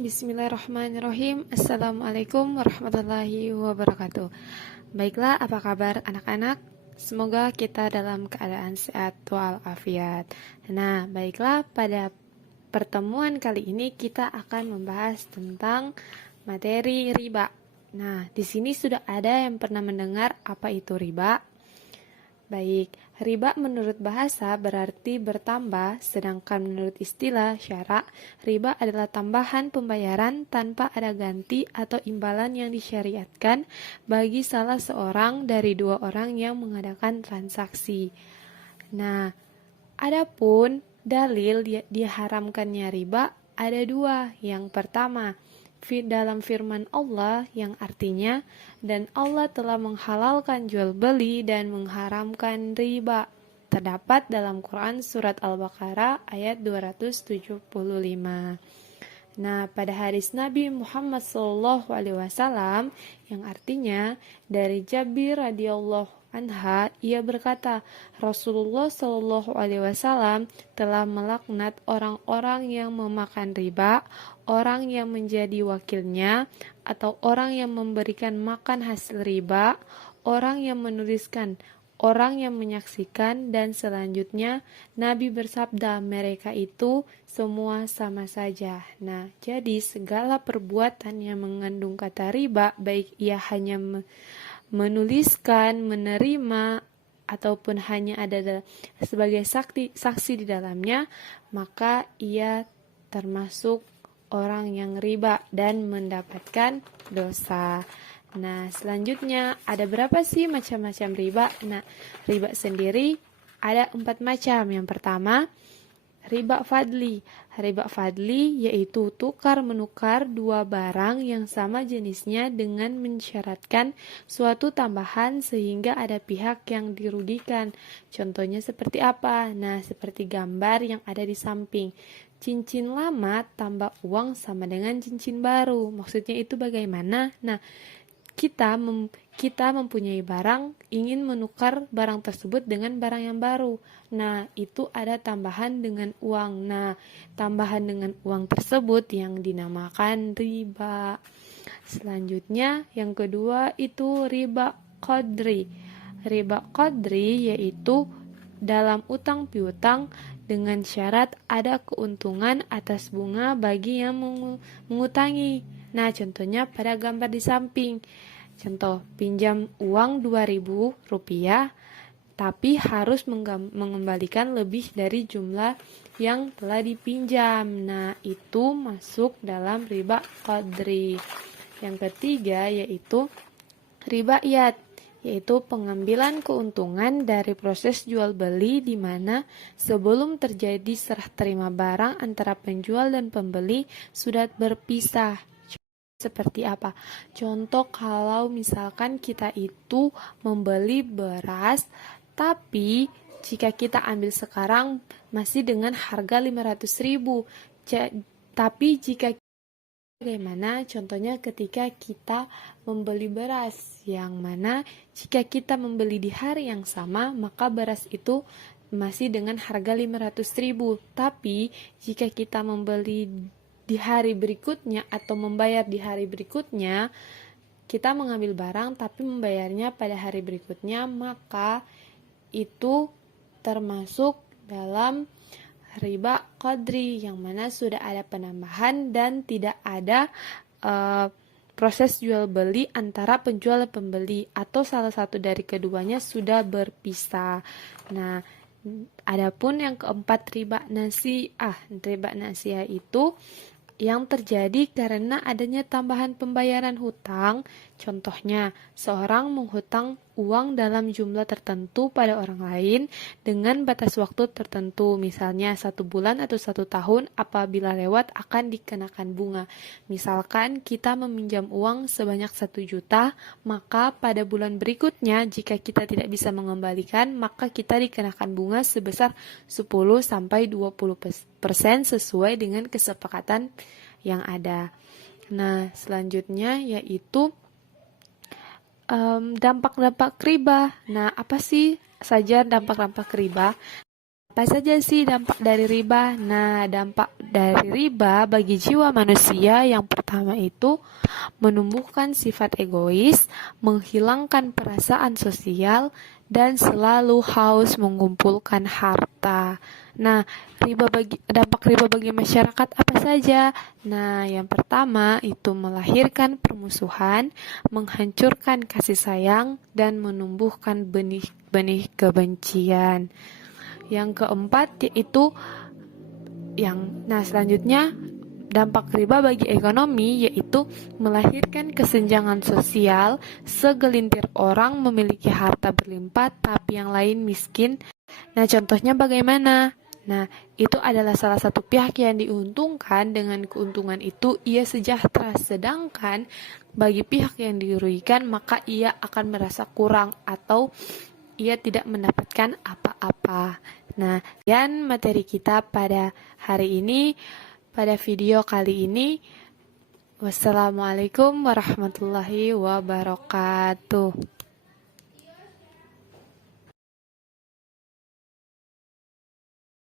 Bismillahirrahmanirrahim. Assalamualaikum warahmatullahi wabarakatuh. Baiklah, apa kabar anak-anak? Semoga kita dalam keadaan sehat walafiat. Nah, baiklah, pada pertemuan kali ini kita akan membahas tentang materi riba. Nah, di sini sudah ada yang pernah mendengar apa itu riba? Baik, riba menurut bahasa berarti bertambah, sedangkan menurut istilah syara, riba adalah tambahan pembayaran tanpa ada ganti atau imbalan yang disyariatkan bagi salah seorang dari dua orang yang mengadakan transaksi. Nah, adapun dalil diharamkannya riba ada dua. Yang pertama, dalam firman Allah yang artinya, dan Allah telah menghalalkan jual beli dan mengharamkan riba, terdapat dalam Quran surat Al-Baqarah ayat 275. Nah, pada hadis Nabi Muhammad SAW yang artinya dari Jabir radhiyallahu anha, ia berkata, Rasulullah SAW telah melaknat orang-orang yang memakan riba, orang yang menjadi wakilnya, atau orang yang memberikan makan hasil riba, orang yang menuliskan, orang yang menyaksikan, dan selanjutnya Nabi bersabda, mereka itu semua sama saja. Nah, jadi segala perbuatan yang mengandung kata riba, baik ia hanya menuliskan, menerima, ataupun hanya ada sebagai saksi di dalamnya, maka ia termasuk orang yang riba dan mendapatkan dosa. Nah, selanjutnya ada berapa sih macam-macam riba? Nah, riba sendiri ada 4 macam. Yang pertama, riba fadli. Riba fadli yaitu tukar-menukar dua barang yang sama jenisnya dengan mensyaratkan suatu tambahan sehingga ada pihak yang dirugikan. Contohnya seperti apa? Nah, seperti gambar yang ada di samping. Cincin lama tambah uang sama dengan cincin baru. Maksudnya itu bagaimana? Nah, kita mempunyai barang, ingin menukar barang tersebut dengan barang yang baru. Nah, itu ada tambahan dengan uang. Nah, tambahan dengan uang tersebut yang dinamakan riba. Selanjutnya, yang kedua itu riba qadri. Riba qadri yaitu dalam utang piutang dengan syarat ada keuntungan atas bunga bagi yang mengutangi. Nah, contohnya pada gambar di samping. Contoh, pinjam uang Rp2.000, tapi harus mengembalikan lebih dari jumlah yang telah dipinjam. Nah, itu masuk dalam riba qadri. Yang ketiga yaitu riba iyad, yaitu pengambilan keuntungan dari proses jual beli di mana sebelum terjadi serah terima barang antara penjual dan pembeli sudah berpisah. Seperti apa? Contoh, kalau misalkan kita itu membeli beras, tapi jika kita ambil sekarang masih dengan harga 500.000. Tapi jika bagaimana? Contohnya ketika kita membeli beras, yang mana jika kita membeli di hari yang sama, maka beras itu masih dengan harga 500.000. Tapi jika kita membeli di hari berikutnya atau membayar di hari berikutnya, kita mengambil barang tapi membayarnya pada hari berikutnya, maka itu termasuk dalam riba qadri, yang mana sudah ada penambahan dan tidak ada proses jual beli antara penjual dan pembeli, atau salah satu dari keduanya sudah berpisah. Nah, adapun yang keempat riba nasi'ah. Riba nasi'ah itu yang terjadi karena adanya tambahan pembayaran hutang. Contohnya, seorang menghutang uang dalam jumlah tertentu pada orang lain dengan batas waktu tertentu, misalnya 1 bulan atau 1 tahun. Apabila lewat akan dikenakan bunga. Misalkan kita meminjam uang sebanyak 1 juta, maka pada bulan berikutnya jika kita tidak bisa mengembalikan, maka kita dikenakan bunga sebesar 10-20% sesuai dengan kesepakatan yang ada. Nah, selanjutnya yaitu dampak-dampak riba. Nah, apa sih saja dampak-dampak riba? Apa saja sih dampak dari riba? Nah, dampak dari riba bagi jiwa manusia yang pertama itu menumbuhkan sifat egois, menghilangkan perasaan sosial, dan selalu haus mengumpulkan harta. Nah, dampak riba bagi masyarakat apa saja? Nah, yang pertama itu melahirkan permusuhan, menghancurkan kasih sayang, dan menumbuhkan benih-benih kebencian. Yang keempat yaitu selanjutnya dampak riba bagi ekonomi yaitu melahirkan kesenjangan sosial, segelintir orang memiliki harta berlimpah tapi yang lain miskin. Nah, contohnya bagaimana? Nah, itu adalah salah satu pihak yang diuntungkan, dengan keuntungan itu ia sejahtera, sedangkan bagi pihak yang dirugikan maka ia akan merasa kurang atau ia tidak mendapatkan apa-apa. Nah, sekian materi kita pada hari ini, pada video kali ini. Wassalamualaikum warahmatullahi wabarakatuh.